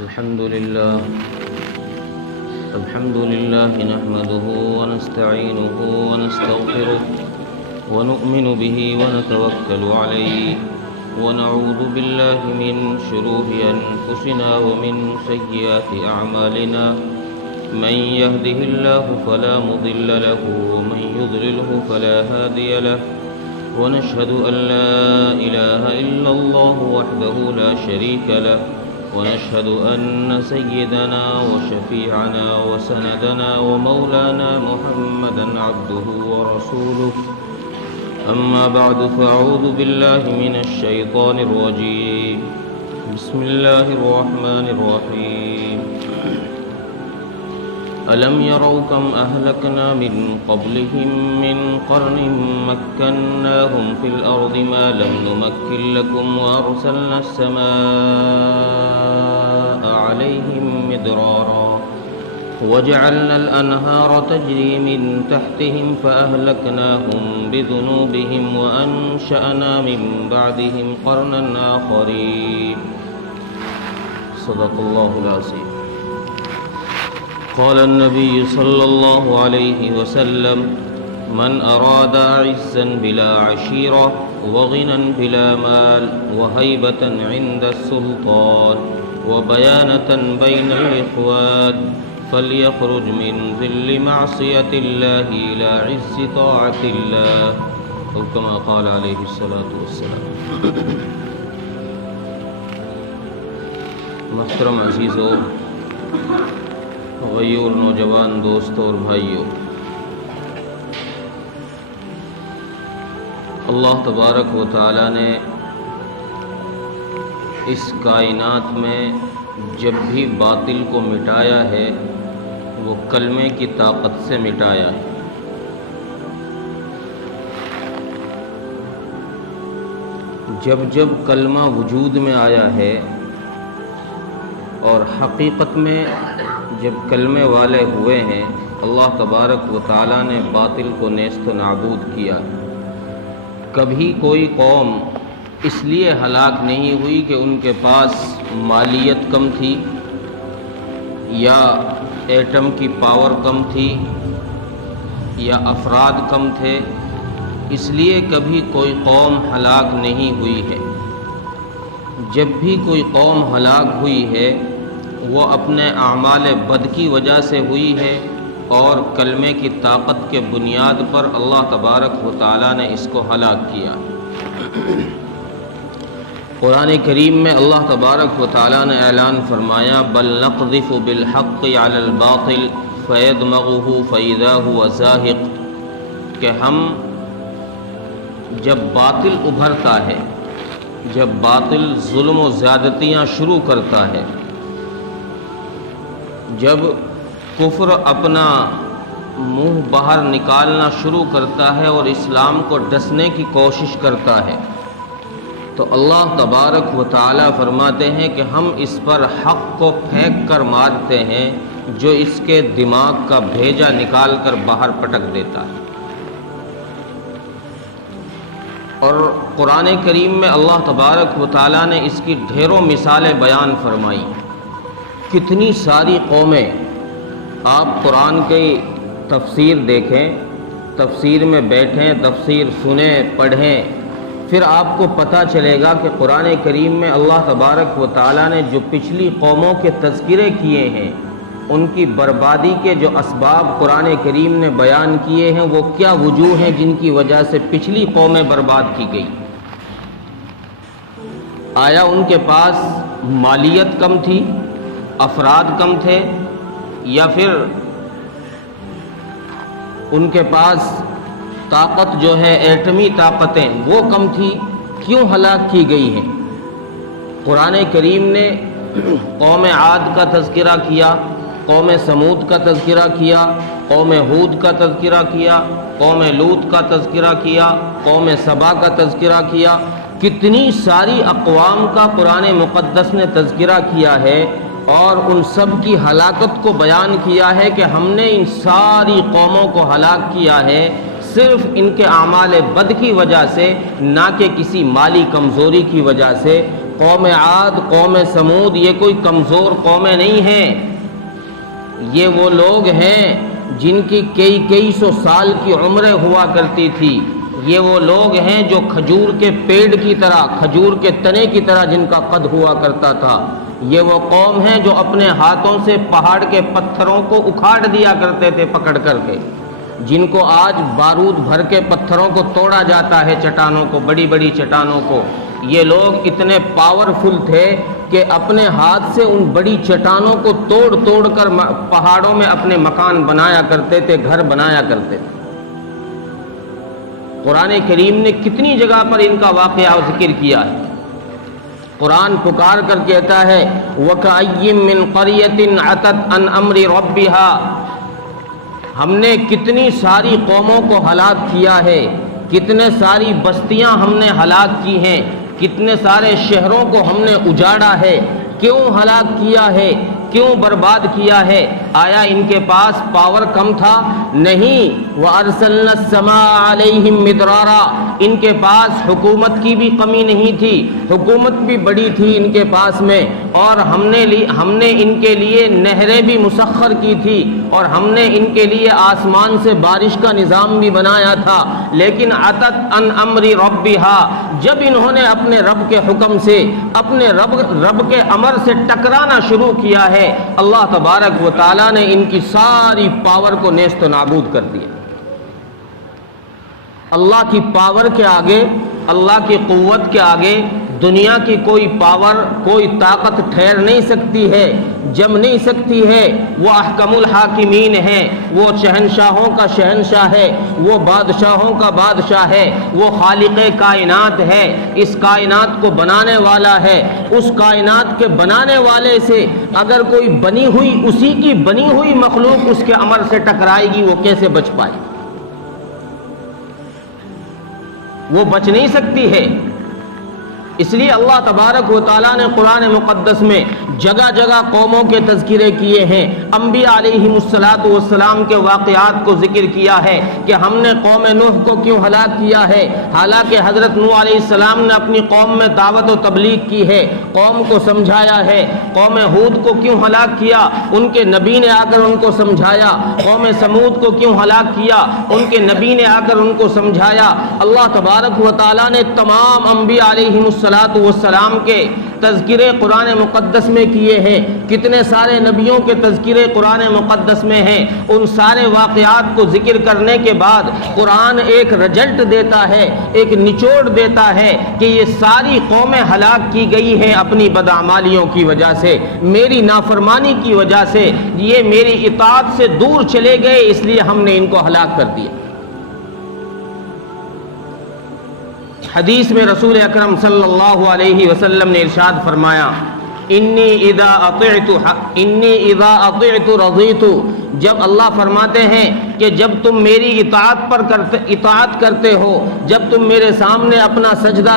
الحمد لله نحمده ونستعينه ونستغفره ونؤمن به ونتوكل عليه ونعوذ بالله من شرور أنفسنا ومن سيئات أعمالنا من يهده الله فلا مضل له ومن يضلله فلا هادي له ونشهد أن لا إله إلا الله وحده لا شريك له ونشهد أن سيدنا وشفيعنا وسندنا ومولانا محمدا عبده ورسوله أما بعد فأعوذ بالله من الشيطان الرجيم بسم الله الرحمن الرحيم ألم يروا كم أهلكنا من قبلهم من قرن مكناهم في الأرض ما لم نمكن لكم وأرسلنا السماء عليهم مدرارا وجعلنا الأنهار تجري من تحتهم فأهلكناهم بذنوبهم وأنشأنا من بعدهم قرنا آخرين صدق الله العظيم. قال النبي صلى الله عليه وسلم من أراد عزا بلا عشيرة وغنى بلا مال وهيبة عند السلطان وبيانة بين الإخوان فليخرج من ظل معصية الله إلى عز طاعة الله أو كما قال عليه الصلاة والسلام. محترم عزیزو، غیور نوجوان دوستوں اور بھائیوں، اللہ تبارک و تعالی نے اس کائنات میں جب بھی باطل کو مٹایا ہے وہ کلمے کی طاقت سے مٹایا ہے. جب جب کلمہ وجود میں آیا ہے اور حقیقت میں جب کلمے والے ہوئے ہیں، اللہ تبارک و تعالی نے باطل کو نیست و نابود کیا. کبھی کوئی قوم اس لیے ہلاک نہیں ہوئی کہ ان کے پاس مالیت کم تھی یا ایٹم کی پاور کم تھی یا افراد کم تھے، اس لیے کبھی کوئی قوم ہلاک نہیں ہوئی ہے. جب بھی کوئی قوم ہلاک ہوئی ہے وہ اپنے اعمال بد کی وجہ سے ہوئی ہے اور کلمے کی طاقت کے بنیاد پر اللہ تبارک و تعالی نے اس کو ہلاک کیا. قرآن کریم میں اللہ تبارک و تعالی نے اعلان فرمایا بل نقذف بالحق علی الباطل فیدمغه فاذا هو زاهق، کہ ہم جب باطل ابھرتا ہے، جب باطل ظلم و زیادتیاں شروع کرتا ہے، جب کفر اپنا منہ باہر نکالنا شروع کرتا ہے اور اسلام کو ڈسنے کی کوشش کرتا ہے، تو اللہ تبارک و تعالی فرماتے ہیں کہ ہم اس پر حق کو پھینک کر مارتے ہیں جو اس کے دماغ کا بھیجا نکال کر باہر پٹک دیتا ہے. اور قرآن کریم میں اللہ تبارک و تعالی نے اس کی ڈھیروں مثالیں بیان فرمائی. کتنی ساری قومیں، آپ قرآن کی تفسیر دیکھیں، تفسیر میں بیٹھیں، تفسیر سنیں، پڑھیں، پھر آپ کو پتہ چلے گا کہ قرآن کریم میں اللہ تبارک و تعالی نے جو پچھلی قوموں کے تذکرے کیے ہیں، ان کی بربادی کے جو اسباب قرآن کریم نے بیان کیے ہیں، وہ کیا وجوہ ہیں جن کی وجہ سے پچھلی قومیں برباد کی گئی. آیا ان کے پاس مالیت کم تھی، افراد کم تھے، یا پھر ان کے پاس طاقت جو ہے ایٹمی طاقتیں وہ کم تھی؟ کیوں ہلاک کی گئی ہیں؟ قرآن کریم نے قوم عاد کا تذکرہ کیا، قوم سمود کا تذکرہ کیا، قوم ہود کا تذکرہ کیا، قوم لوط کا تذکرہ کیا، قوم سبا کا تذکرہ کیا. کتنی ساری اقوام کا قرآن مقدس نے تذکرہ کیا ہے اور ان سب کی ہلاکت کو بیان کیا ہے کہ ہم نے ان ساری قوموں کو ہلاک کیا ہے صرف ان کے اعمال بد کی وجہ سے، نہ کہ کسی مالی کمزوری کی وجہ سے. قوم عاد، قوم سمود یہ کوئی کمزور قومیں نہیں ہیں، یہ وہ لوگ ہیں جن کی کئی سو سال کی عمریں ہوا کرتی تھی، یہ وہ لوگ ہیں جو کھجور کے پیڑ کی طرح، کھجور کے تنے کی طرح جن کا قد ہوا کرتا تھا، یہ وہ قوم ہیں جو اپنے ہاتھوں سے پہاڑ کے پتھروں کو اکھاڑ دیا کرتے تھے پکڑ کر کے، جن کو آج بارود بھر کے پتھروں کو توڑا جاتا ہے، چٹانوں کو، بڑی بڑی چٹانوں کو۔ یہ لوگ اتنے پاورفل تھے کہ اپنے ہاتھ سے ان بڑی چٹانوں کو توڑ کر پہاڑوں میں اپنے مکان بنایا کرتے تھے، گھر بنایا کرتے تھے۔ قرآن کریم نے کتنی جگہ پر ان کا واقعہ ذکر کیا ہے۔ قرآن پکار کر کہتا ہے وَكَأَيٍّ مِّن قَرْيَةٍ عَتَتْ عَنْ أَمْرِ رَبِّهَا، ہم نے کتنی ساری قوموں کو ہلاک کیا ہے، کتنے ساری بستیاں ہم نے ہلاک کی ہیں، کتنے سارے شہروں کو ہم نے اجاڑا ہے۔ کیوں ہلاک کیا ہے، کیوں برباد کیا ہے؟ آیا ان کے پاس پاور کم تھا؟ نہیں۔ وَأَرْسَلْنَا السَّمَاءَ عَلَيْهِمْ مِدْرَارًا، ان کے پاس حکومت کی بھی کمی نہیں تھی، حکومت بھی بڑی تھی ان کے پاس میں، اور ہم نے ان کے لیے نہریں بھی مسخر کی تھی، اور ہم نے ان کے لیے آسمان سے بارش کا نظام بھی بنایا تھا۔ لیکن عَتَتْ عَنْ أَمْرِ رَبِّهَا، جب انہوں نے اپنے رب کے حکم سے، اپنے رب کے امر سے ٹکرانا شروع کیا ہے، اللہ تبارک و تعالیٰ نے ان کی ساری پاور کو نیست و نابود کر دیا۔ اللہ کی پاور کے آگے، اللہ کی قوت کے آگے دنیا کی کوئی پاور، کوئی طاقت ٹھہر نہیں سکتی ہے، جم نہیں سکتی ہے۔ وہ احکم الحاکمین ہے، وہ شہنشاہوں کا شہنشاہ ہے، وہ بادشاہوں کا بادشاہ ہے، وہ خالق کائنات ہے، اس کائنات کو بنانے والا ہے۔ اس کائنات کے بنانے والے سے اگر کوئی بنی ہوئی، اسی کی بنی ہوئی مخلوق اس کے امر سے ٹکرائے گی، وہ کیسے بچ پائے؟ وہ بچ نہیں سکتی ہے۔ اس لیے اللہ تبارک و تعالیٰ نے قرآن مقدس میں جگہ جگہ قوموں کے تذکرے کیے ہیں، انبیاء علیہم السلام کے واقعات کو ذکر کیا ہے کہ ہم نے قوم نوح کو کیوں ہلاک کیا ہے، حالانکہ حضرت نوح علیہ السلام نے اپنی قوم میں دعوت و تبلیغ کی ہے، قوم کو سمجھایا ہے۔ قوم ہود کو کیوں ہلاک کیا؟ ان کے نبی نے آ کر ان کو سمجھایا۔ قوم سمود کو کیوں ہلاک کیا؟ ان کے نبی نے آ کر ان کو سمجھایا۔ اللہ تبارک و تعالیٰ نے تمام انبیاء علیہم السلام کے تذکرے قرآن مقدس میں کیے ہیں۔ کتنے سارے نبیوں کے تذکرے قرآن مقدس میں ہیں۔ ان سارے واقعات کو ذکر کرنے کے بعد قرآن ایک رجلٹ دیتا ہے، ایک نچوڑ دیتا ہے کہ یہ ساری قومیں ہلاک کی گئی ہیں اپنی بدعمالیوں کی وجہ سے، میری نافرمانی کی وجہ سے، یہ میری اطاعت سے دور چلے گئے، اس لیے ہم نے ان کو ہلاک کر دیا۔ حدیث میں رسول اکرم صلی اللہ علیہ وسلم نے ارشاد فرمایا انی اذا اطعت رضیت، جب اللہ فرماتے ہیں کہ جب تم میری اطاعت کرتے ہو، جب تم میرے سامنے اپنا سجدہ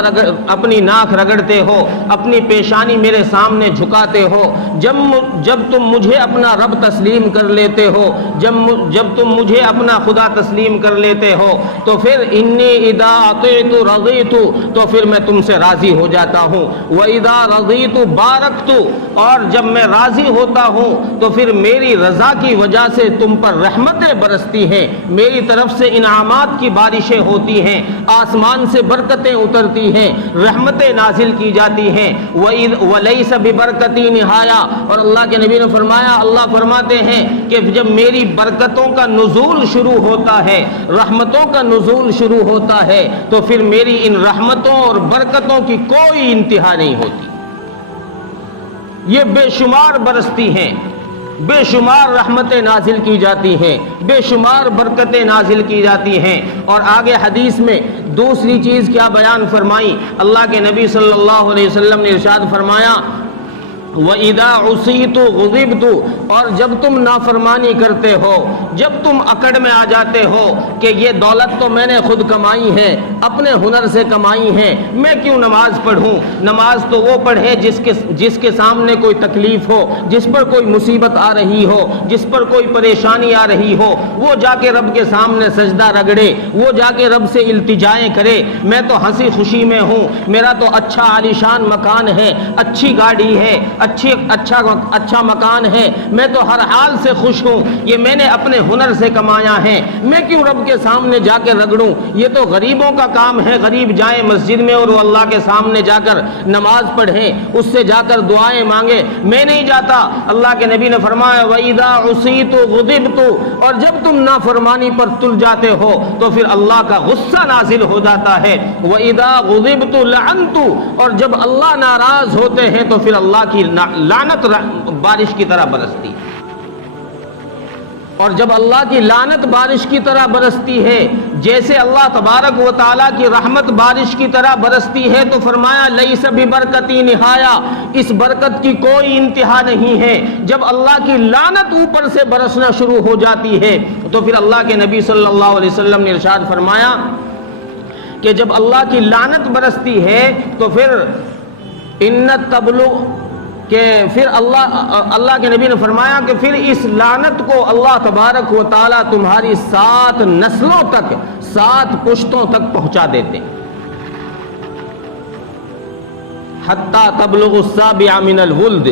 اپنی ناک رگڑتے ہو، اپنی پیشانی میرے سامنے جھکاتے ہو، جب تم مجھے اپنا رب تسلیم کر لیتے ہو، جب تم مجھے اپنا خدا تسلیم کر لیتے ہو، تو پھر انی اذا اطعت رضیت، تو پھر میں تم سے راضی ہو جاتا ہوں۔ واذا رضیت بارکت، اور جب میں راضی ہوتا ہوں تو پھر میری رضا کی وجہ سے تم پر رحمتیں برستی ہیں، میری طرف سے انعامات کی بارشیں ہوتی ہیں، آسمان سے برکتیں اترتی ہیں، رحمتیں نازل کی جاتی ہیں۔ وَلَيْسَ بِبَرْكَتِي نِهَايَةٌ، اور اللہ کے نبی نے فرمایا، اللہ فرماتے ہیں کہ جب میری برکتوں کا نزول شروع ہوتا ہے، رحمتوں کا نزول شروع ہوتا ہے، تو پھر میری ان رحمتوں اور برکتوں کی کوئی انتہا نہیں ہوتی، یہ بے شمار برستی ہیں، بے شمار رحمتیں نازل کی جاتی ہیں، بے شمار برکتیں نازل کی جاتی ہیں۔ اور آگے حدیث میں دوسری چیز کیا بیان فرمائی؟ اللہ کے نبی صلی اللہ علیہ وسلم نے ارشاد فرمایا وَإِذَا عُصِيتُ غُضِبْتُ، اور جب تم نافرمانی کرتے ہو، جب تم اکڑ میں آ جاتے ہو کہ یہ دولت تو میں نے خود کمائی ہے، اپنے ہنر سے کمائی ہے، میں کیوں نماز پڑھوں؟ نماز تو وہ پڑھے جس کے سامنے کوئی تکلیف ہو، جس پر کوئی مصیبت آ رہی ہو، جس پر کوئی پریشانی آ رہی ہو، وہ جا کے رب کے سامنے سجدہ رگڑے، وہ جا کے رب سے التجائیں کرے۔ میں تو ہنسی خوشی میں ہوں، میرا تو اچھا عالیشان مکان ہے، اچھی گاڑی ہے، اچھا مکان ہے، میں تو ہر حال سے خوش ہوں، یہ میں نے اپنے ہنر سے کمایا ہے، میں کیوں رب کے سامنے جا کے رگڑوں؟ یہ تو غریبوں کا کام ہے، غریب جائیں مسجد میں اور وہ اللہ کے سامنے جا کر نماز پڑھیں، اس سے جا کر دعائیں مانگے، میں نہیں جاتا۔ اللہ کے نبی نے فرمایا وَإِذَا عُصِيتُ غُضِبْتُ، اور جب تم نافرمانی پر تل جاتے ہو تو پھر اللہ کا غصہ نازل ہو جاتا ہے۔ وَإِذَا غُضِبْتُ لَعَنْتُ، اور جب اللہ ناراض ہوتے ہیں تو پھر اللہ کی لعنت بارش کی طرح برستی، اور جب اللہ کی لعنت بارش کی طرح برستی ہے، جیسے اللہ تبارک و تعالیٰ کی رحمت بارش کی طرح برستی ہے، تو فرمایا لیس ببرکتی نہایا، اس برکت کی کوئی انتہا نہیں ہے۔ جب اللہ کی لعنت اوپر سے برسنا شروع ہو جاتی ہے تو پھر اللہ کے نبی صلی اللہ علیہ وسلم نے ارشاد فرمایا کہ جب اللہ کی لعنت برستی ہے تو پھر ان تبلغ، کہ پھر اللہ کے نبی نے فرمایا کہ پھر اس لعنت کو اللہ تبارک و تعالیٰ تمہاری 7 نسلوں تک، 7 پشتوں تک پہنچا دیتے، حتی تبلغ السابع من الولد،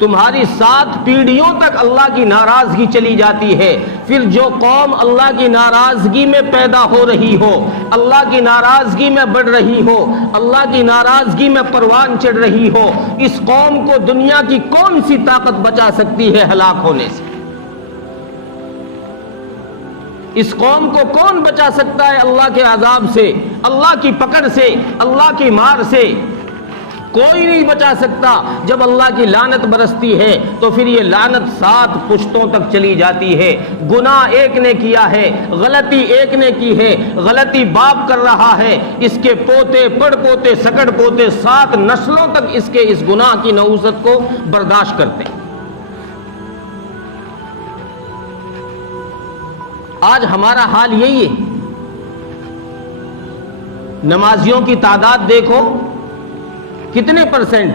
تمہاری 7 پیڑھیوں تک اللہ کی ناراضگی چلی جاتی ہے۔ پھر جو قوم اللہ کی ناراضگی میں پیدا ہو رہی ہو، اللہ کی ناراضگی میں بڑھ رہی ہو، اللہ کی ناراضگی میں پروان چڑھ رہی ہو، اس قوم کو دنیا کی کون سی طاقت بچا سکتی ہے ہلاک ہونے سے؟ اس قوم کو کون بچا سکتا ہے اللہ کے عذاب سے، اللہ کی پکڑ سے، اللہ کی مار سے؟ کوئی نہیں بچا سکتا۔ جب اللہ کی لعنت برستی ہے تو پھر یہ لعنت 7 پشتوں تک چلی جاتی ہے۔ گناہ ایک نے کیا ہے، غلطی ایک نے کی ہے، غلطی باپ کر رہا ہے، اس کے پوتے، پڑ پوتے، سکڑ پوتے 7 نسلوں تک اس گناہ کی نحوست کو برداشت کرتے ہیں۔ آج ہمارا حال یہی ہے۔ نمازیوں کی تعداد دیکھو کتنے پرسنٹ،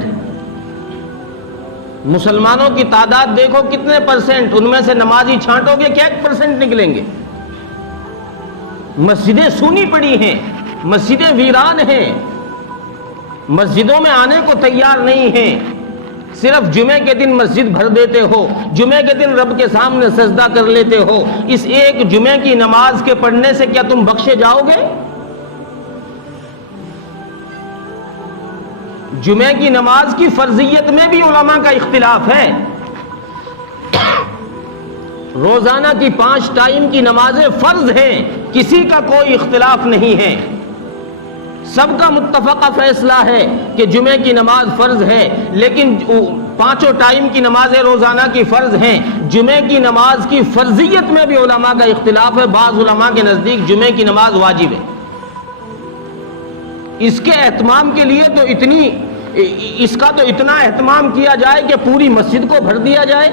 مسلمانوں کی تعداد دیکھو کتنے پرسنٹ، ان میں سے نمازی چھانٹو گے کیا 1% نکلیں گے؟ مسجدیں سونی پڑی ہیں، مسجدیں ویران ہیں، مسجدوں میں آنے کو تیار نہیں ہیں، صرف جمعے کے دن مسجد بھر دیتے ہو، جمعے کے دن رب کے سامنے سجدہ کر لیتے ہو۔ اس ایک جمعے کی نماز کے پڑھنے سے کیا تم بخشے جاؤ گے؟ جمعے کی نماز کی فرضیت میں بھی علماء کا اختلاف ہے۔ روزانہ کی 5 ٹائم کی نمازیں فرض ہیں، کسی کا کوئی اختلاف نہیں ہے، سب کا متفقہ فیصلہ ہے کہ جمعے کی نماز فرض ہے، لیکن 5 ٹائم کی نمازیں روزانہ کی فرض ہیں۔ جمعے کی نماز کی فرضیت میں بھی علماء کا اختلاف ہے۔ بعض علماء کے نزدیک جمعے کی نماز واجب ہے۔ اس کے اہتمام کے لیے تو اس کا تو اتنا اہتمام کیا جائے کہ پوری مسجد کو بھر دیا جائے،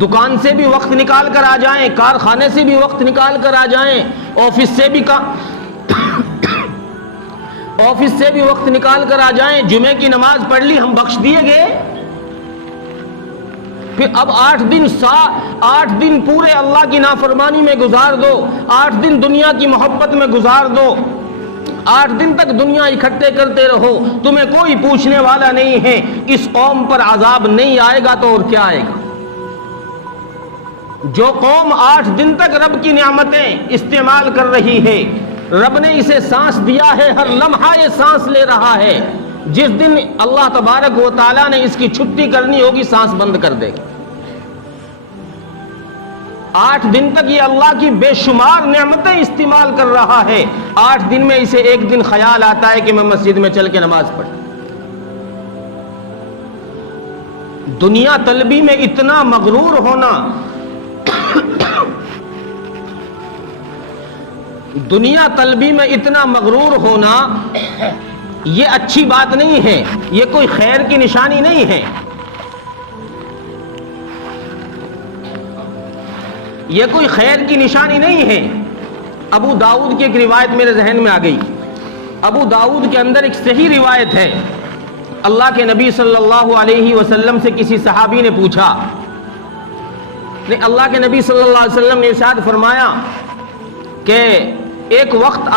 دکان سے بھی وقت نکال کر آ جائیں، کارخانے سے بھی وقت نکال کر آ جائیں، آفس سے بھی وقت نکال کر آ جائیں، جمعے کی نماز پڑھ لی، ہم بخش دیے گئے۔ پھر اب 8 دن پورے اللہ کی نافرمانی میں گزار دو، 8 دن دنیا کی محبت میں گزار دو، 8 دن تک دنیا اکٹھے کرتے رہو، تمہیں کوئی پوچھنے والا نہیں ہے۔ اس قوم پر عذاب نہیں آئے گا تو اور کیا آئے گا؟ جو قوم 8 دن تک رب کی نعمتیں استعمال کر رہی ہے، رب نے اسے سانس دیا ہے، ہر لمحہ یہ سانس لے رہا ہے، جس دن اللہ تبارک و تعالیٰ نے اس کی چھٹی کرنی ہوگی سانس بند کر دے گا۔ 8 دن تک یہ اللہ کی بے شمار نعمتیں استعمال کر رہا ہے، 8 دن میں اسے ایک دن خیال آتا ہے کہ میں مسجد میں چل کے نماز پڑھوں۔ دنیا طلبی میں اتنا مغرور ہونا، دنیا طلبی میں اتنا مغرور ہونا یہ اچھی بات نہیں ہے، یہ کوئی خیر کی نشانی نہیں ہے، یہ کوئی خیر کی نشانی نہیں ہے۔ ابو داؤد کی ایک روایت میرے ذہن میں آ گئی۔ ابو داؤد کے اندر ایک صحیح روایت ہے، اللہ کے نبی صلی اللہ علیہ وسلم سے کسی صحابی نے پوچھا، اللہ کے نبی صلی اللہ علیہ وسلم نے ارشاد فرمایا کہ ایک وقت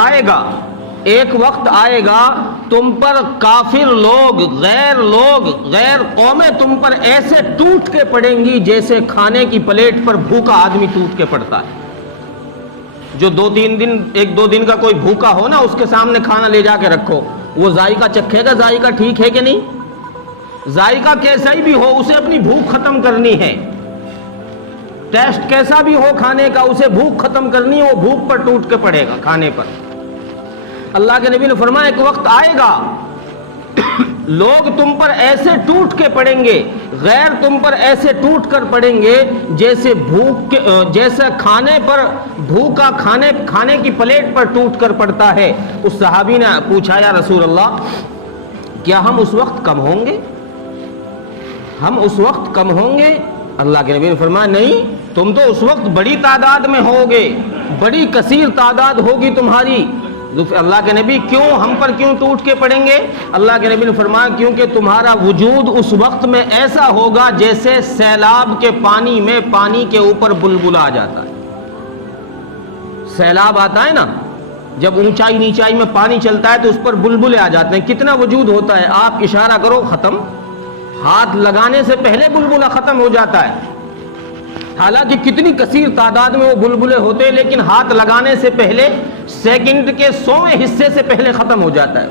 آئے گا تم پر کافر لوگ، غیر قومیں تم پر ایسے ٹوٹ کے پڑیں گی جیسے کھانے کی پلیٹ پر بھوکا آدمی ٹوٹ کے پڑتا ہے۔ جو ایک دو دن کا کوئی بھوکا ہو نا، اس کے سامنے کھانا لے جا کے رکھو، وہ ذائقہ چکھے گا، ذائقہ ٹھیک ہے کہ نہیں؟ ذائقہ کیسا ہی بھی ہو، اسے اپنی بھوک ختم کرنی ہے۔ ٹیسٹ کیسا بھی ہو کھانے کا، اسے بھوک ختم کرنی ہے، وہ بھوک پر ٹوٹ کے پڑے گا کھانے پر۔ اللہ کے نبی نے فرمایا ایک وقت آئے گا لوگ تم پر ایسے ٹوٹ کے پڑیں گے، غیر تم پر ایسے ٹوٹ کر پڑیں گے جیسے کھانے کی پلیٹ پر ٹوٹ کر پڑتا ہے۔ اس صحابی نے پوچھا یا رسول اللہ کیا ہم اس وقت کم ہوں گے؟ ہم اس وقت کم ہوں گے؟ اللہ کے نبی نے فرمایا نہیں، تم تو اس وقت بڑی تعداد میں ہوگے، بڑی کثیر تعداد ہوگی تمہاری۔ اللہ کے نبی ہم پر کیوں ٹوٹ کے پڑیں گے؟ اللہ کے نبی نے فرمایا کیونکہ تمہارا وجود اس وقت میں ایسا ہوگا جیسے سیلاب کے پانی میں پانی کے اوپر بلبلا آ جاتا ہے۔ سیلاب آتا ہے نا، جب اونچائی نیچائی میں پانی چلتا ہے تو اس پر بلبلے آ جاتے ہیں، کتنا وجود ہوتا ہے، آپ اشارہ کرو ختم، ہاتھ لگانے سے پہلے بلبلہ ختم ہو جاتا ہے۔ حالانکہ کتنی کثیر تعداد میں وہ بلبلے ہوتے ہیں، لیکن ہاتھ لگانے سے پہلے سیکنڈ کے 100ویں حصے سے پہلے ختم ہو جاتا ہے۔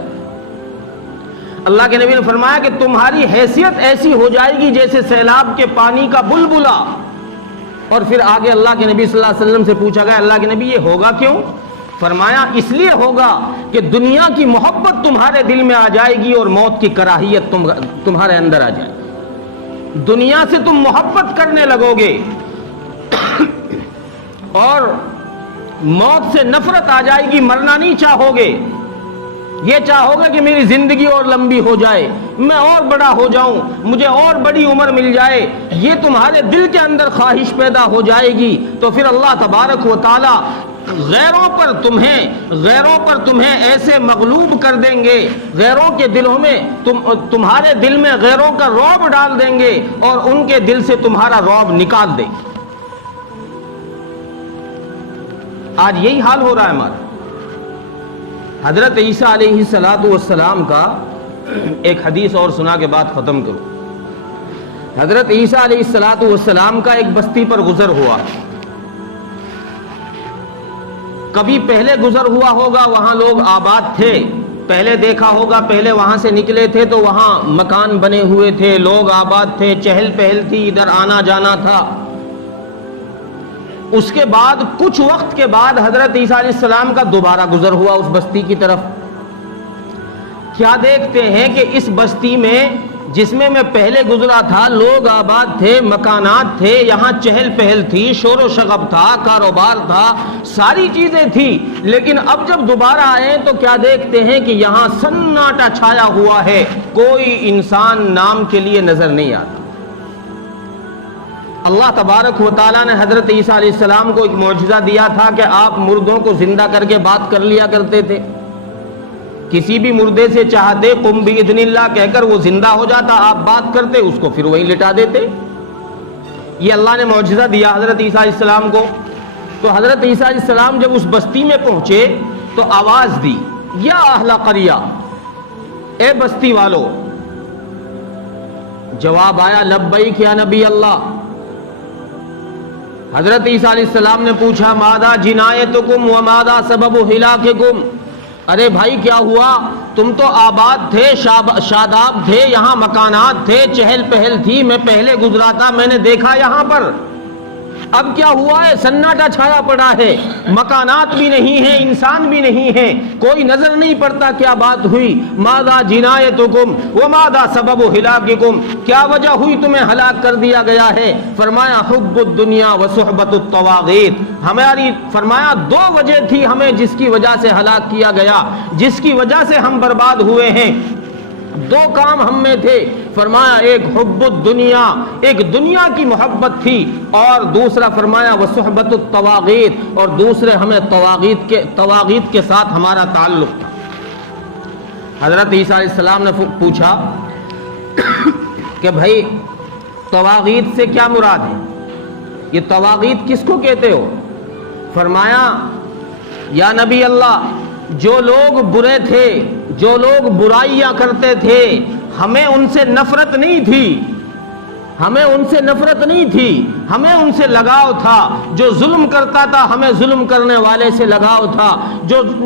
اللہ کے نبی نے فرمایا کہ تمہاری حیثیت ایسی ہو جائے گی جیسے سیلاب کے پانی کا بلبلہ۔ اور پھر آگے اللہ کے نبی صلی اللہ علیہ وسلم سے پوچھا گیا اللہ کے نبی یہ ہوگا کیوں؟ فرمایا اس لیے ہوگا کہ دنیا کی محبت تمہارے دل میں آ جائے گی اور موت کی کراہیت تمہارے اندر آ جائے گی۔ دنیا سے تم محبت کرنے لگو گے اور موت سے نفرت آ جائے گی، مرنا نہیں چاہو گے، یہ چاہو گے کہ میری زندگی اور لمبی ہو جائے، میں اور بڑا ہو جاؤں، مجھے اور بڑی عمر مل جائے، یہ تمہارے دل کے اندر خواہش پیدا ہو جائے گی۔ تو پھر اللہ تبارک و تعالی غیروں پر تمہیں ایسے مغلوب کر دیں گے، غیروں کے دلوں میں تمہارے دل میں غیروں کا رعب ڈال دیں گے اور ان کے دل سے تمہارا رعب نکال دیں گے۔ آج یہی حال ہو رہا ہے ہمارا۔ حضرت عیسیٰ علیہ السلام کا ایک حدیث اور سنا کے بعد ختم کرو۔ حضرت عیسیٰ علیہ السلام کا ایک بستی پر گزر ہوا، کبھی پہلے گزر ہوا ہوگا، وہاں لوگ آباد تھے، پہلے دیکھا ہوگا، پہلے وہاں سے نکلے تھے تو وہاں مکان بنے ہوئے تھے، لوگ آباد تھے، چہل پہل تھی، ادھر آنا جانا تھا۔ اس کے بعد کچھ وقت کے بعد حضرت عیسیٰ علیہ السلام کا دوبارہ گزر ہوا اس بستی کی طرف۔ کیا دیکھتے ہیں کہ اس بستی میں جس میں پہلے گزرا تھا، لوگ آباد تھے، مکانات تھے، یہاں چہل پہل تھی، شور و شغب تھا، کاروبار تھا، ساری چیزیں تھی، لیکن اب جب دوبارہ آئے تو کیا دیکھتے ہیں کہ یہاں سناٹا چھایا ہوا ہے، کوئی انسان نام کے لیے نظر نہیں آتا۔ اللہ تبارک و تعالیٰ نے حضرت عیسیٰ علیہ السلام کو ایک معجزہ دیا تھا کہ آپ مردوں کو زندہ کر کے بات کر لیا کرتے تھے، کسی بھی مردے سے چاہتے قم باذن اللہ کہہ کر وہ زندہ ہو جاتا، آپ بات کرتے اس کو پھر وہیں لٹا دیتے۔ یہ اللہ نے معجزہ دیا حضرت عیسیٰ علیہ السلام کو۔ تو حضرت عیسیٰ علیہ السلام جب اس بستی میں پہنچے تو آواز دی، یا اہل قریہ، اے بستی والو۔ جواب آیا لبیک یا نبی اللہ۔ حضرت عیسیٰ علیہ السلام نے پوچھا ماذا جنایتکم وماذا سبب ہلاککم، ارے بھائی کیا ہوا؟ تم تو آباد تھے، شاداب تھے، یہاں مکانات تھے، چہل پہل تھی، میں پہلے گزرا تھا، میں نے دیکھا یہاں پر اب کیا ہوا ہے؟ سناٹا چھایا پڑا ہے، مکانات بھی نہیں ہیں، انسان بھی نہیں ہے، کوئی نظر نہیں پڑتا کیا بات ہوئی. ماذا جنایتکم وماذا سبب ہلاککم، کیا وجہ ہوئی تمہیں ہلاک کر دیا گیا ہے؟ فرمایا حب الدنیا وصحبت الطواغیت. ہماری فرمایا دو وجہ تھی ہمیں جس کی وجہ سے ہلاک کیا گیا، جس کی وجہ سے ہم برباد ہوئے ہیں. دو کام ہم میں تھے. فرمایا ایک حب الدنیا، ایک دنیا کی محبت تھی، اور دوسرا فرمایا وصحبت الطواغیت، اور دوسرے ہمیں طواغیت کے ساتھ ہمارا تعلق تھا. حضرت عیسیٰ علیہ السلام نے پوچھا کہ بھائی طواغیت سے کیا مراد ہے؟ یہ طواغیت کس کو کہتے ہو؟ فرمایا یا نبی اللہ، جو لوگ برے تھے، جو لوگ برائیاں کرتے تھے، ہمیں ان سے نفرت نہیں تھی، ہمیں ان سے نفرت نہیں تھی، ہمیں ان سے لگاؤ تھا. جو ظلم کرتا تھا ہمیں ظلم کرنے والے سے لگاؤ تھا،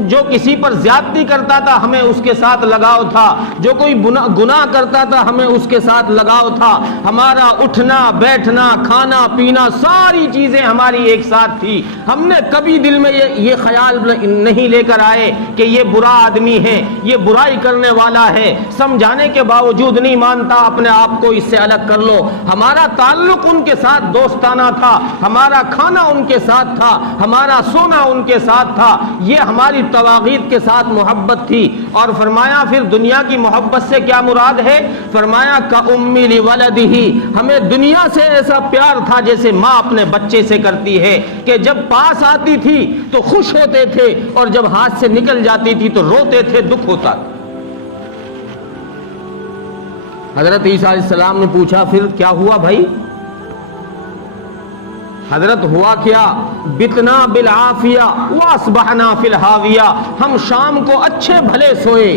جو کسی پر زیادتی کرتا تھا ہمیں اس کے ساتھ لگاؤ تھا، جو کوئی گناہ کرتا تھا ہمیں اس کے ساتھ لگاؤ تھا. ہمارا اٹھنا بیٹھنا کھانا پینا ساری چیزیں ہماری ایک ساتھ تھی. ہم نے کبھی دل میں یہ خیال نہیں لے کر آئے کہ یہ برا آدمی ہے، یہ برائی کرنے والا ہے. سمجھانے کے باوجود نہیں مانتا، اپنے آپ کو اس سے الگ کر لو. ہمارا تعلق ان کے ساتھ دوستانہ تھا، ہمارا کھانا ان کے ساتھ تھا، ہمارا سونا ان کے ساتھ تھا. یہ ہماری طواغیت کے ساتھ محبت تھی. اور فرمایا پھر دنیا کی محبت سے کیا مراد ہے؟ فرمایا کأمی لولدہ، ہمیں دنیا سے ایسا پیار تھا جیسے ماں اپنے بچے سے کرتی ہے، کہ جب پاس آتی تھی تو خوش ہوتے تھے، اور جب ہاتھ سے نکل جاتی تھی تو روتے تھے، دکھ ہوتا تھا. حضرت عیسیٰ علیہ السلام نے پوچھا پھر کیا ہوا بھائی؟ حضرت ہوا کیا؟ بتنا بالعافیہ واصبحنا فی الحاویہ، ہم شام کو اچھے بھلے سوئے،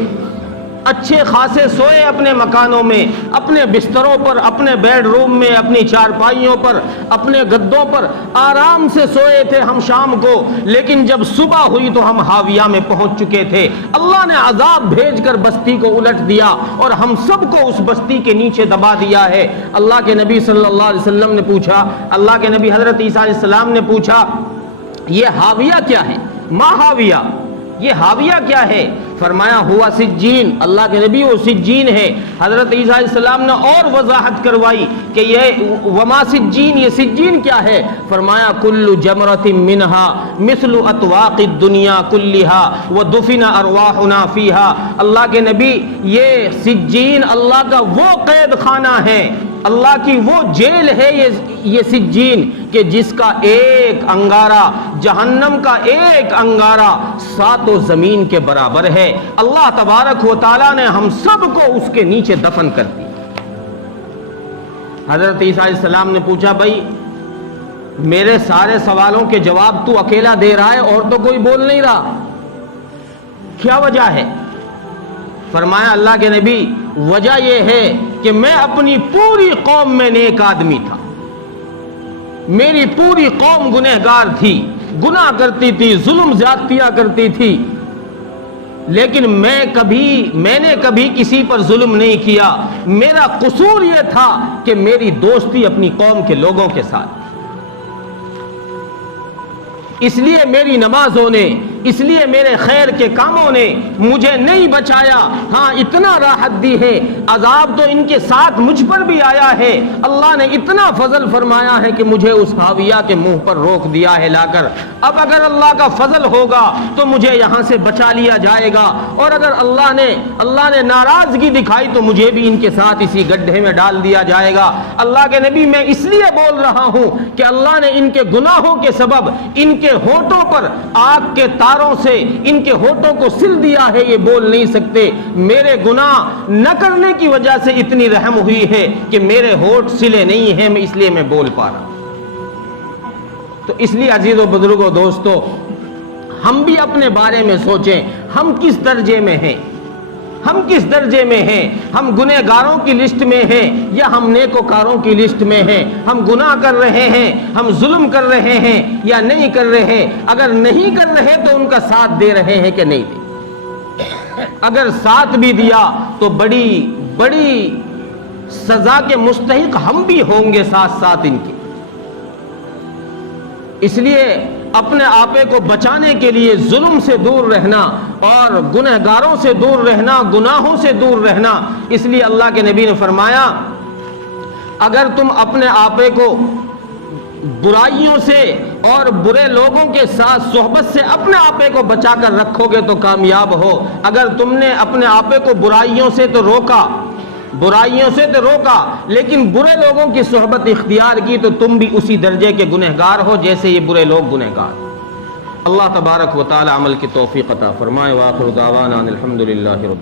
اچھے خاصے سوئے اپنے مکانوں میں، اپنے بستروں پر، اپنے بیڈ روم میں، اپنی چارپائیوں پر، اپنے گدوں پر آرام سے سوئے تھے ہم شام کو. لیکن جب صبح ہوئی تو ہم حاویہ میں پہنچ چکے تھے. اللہ نے عذاب بھیج کر بستی کو الٹ دیا اور ہم سب کو اس بستی کے نیچے دبا دیا ہے. اللہ کے نبی صلی اللہ علیہ وسلم نے پوچھا، اللہ کے نبی حضرت عیسیٰ علیہ السلام نے پوچھا یہ حاویہ کیا ہے؟ ما حاویہ، یہ حاویہ کیا ہے؟ فرمایا ہوا سجین. اللہ کے نبی وہ سجین ہے. حضرت عیسیٰ علیہ السلام نے اور وضاحت کروائی کہ یہ وما سجین، یہ سجین کیا ہے؟ فرمایا کل جمرۃ منہا مثل اطواق الدنیا کلہا ودفن ارواحنا فیہا. اللہ کے نبی یہ سجین اللہ کا وہ قید خانہ ہے، اللہ کی وہ جیل ہے یہ سجین، کہ جس کا ایک انگارہ، جہنم کا ایک انگارہ 7 زمین کے برابر ہے. اللہ تبارک و تعالیٰ نے ہم سب کو اس کے نیچے دفن کر دیا. حضرت عیسیٰ علیہ السلام نے پوچھا بھائی میرے سارے سوالوں کے جواب تو اکیلا دے رہا ہے اور تو کوئی بول نہیں رہا، کیا وجہ ہے؟ فرمایا اللہ کے نبی وجہ یہ ہے کہ میں اپنی پوری قوم میں نیک آدمی تھا، میری پوری قوم گنہگار تھی، گناہ کرتی تھی، ظلم زیادتیاں کرتی تھی، لیکن میں نے کبھی کسی پر ظلم نہیں کیا. میرا قصور یہ تھا کہ میری دوستی اپنی قوم کے لوگوں کے ساتھ، اس لیے میری نمازوں نے، اس لیے میرے خیر کے کاموں نے مجھے نہیں بچایا. ہاں اتنا راحت دی ہے، عذاب تو ان کے ساتھ مجھ پر بھی آیا ہے. اللہ نے اتنا فضل فرمایا ہے کہ مجھے اس حاویہ کے منہ پر روک دیا ہے لا کر. اب اگر اللہ کا فضل ہوگا تو مجھے یہاں سے بچا لیا جائے گا، اور اگر اللہ نے ناراضگی دکھائی تو مجھے بھی ان کے ساتھ اسی گڈھے میں ڈال دیا جائے گا. اللہ کے نبی میں اس لیے بول رہا ہوں کہ اللہ نے ان کے گناہوں کے سبب ان کے ہونٹوں پر آگ کے تاروں سے ان کے ہونٹوں کو سل دیا ہے. یہ بول نہیں سکتے. میرے گناہ نہ کرنے کی وجہ سے اتنی رحم ہوئی ہے کہ میرے ہونٹ سلے نہیں ہیں، اس لیے میں بول پا رہا ہوں. تو اس لیے عزیزو بزرگو دوستو، ہم بھی اپنے بارے میں سوچیں ہم کس درجے میں ہیں، ہم کس درجے میں ہیں. ہم گنہگاروں کی لسٹ میں ہیں یا ہم نیکوکاروں کی لسٹ میں ہیں؟ ہم گناہ کر رہے ہیں، ہم ظلم کر رہے ہیں یا نہیں کر رہے؟ اگر نہیں کر رہے تو ان کا ساتھ دے رہے ہیں کہ نہیں دے؟ اگر ساتھ بھی دیا تو بڑی بڑی سزا کے مستحق ہم بھی ہوں گے ساتھ ساتھ ان کی. اس لیے اپنے آپے کو بچانے کے لیے ظلم سے دور رہنا اور گنہگاروں سے دور رہنا، گناہوں سے دور رہنا. اس لیے اللہ کے نبی نے فرمایا اگر تم اپنے آپے کو برائیوں سے اور برے لوگوں کے ساتھ صحبت سے اپنے آپے کو بچا کر رکھو گے تو کامیاب ہو. اگر تم نے اپنے آپے کو برائیوں سے تو روکا لیکن برے لوگوں کی صحبت اختیار کی تو تم بھی اسی درجے کے گنہگار ہو جیسے یہ برے لوگ گنہگار. اللہ تبارک و تعالی عمل کی توفیق عطا فرمائے. وآخر دعوانا الحمدللہ رب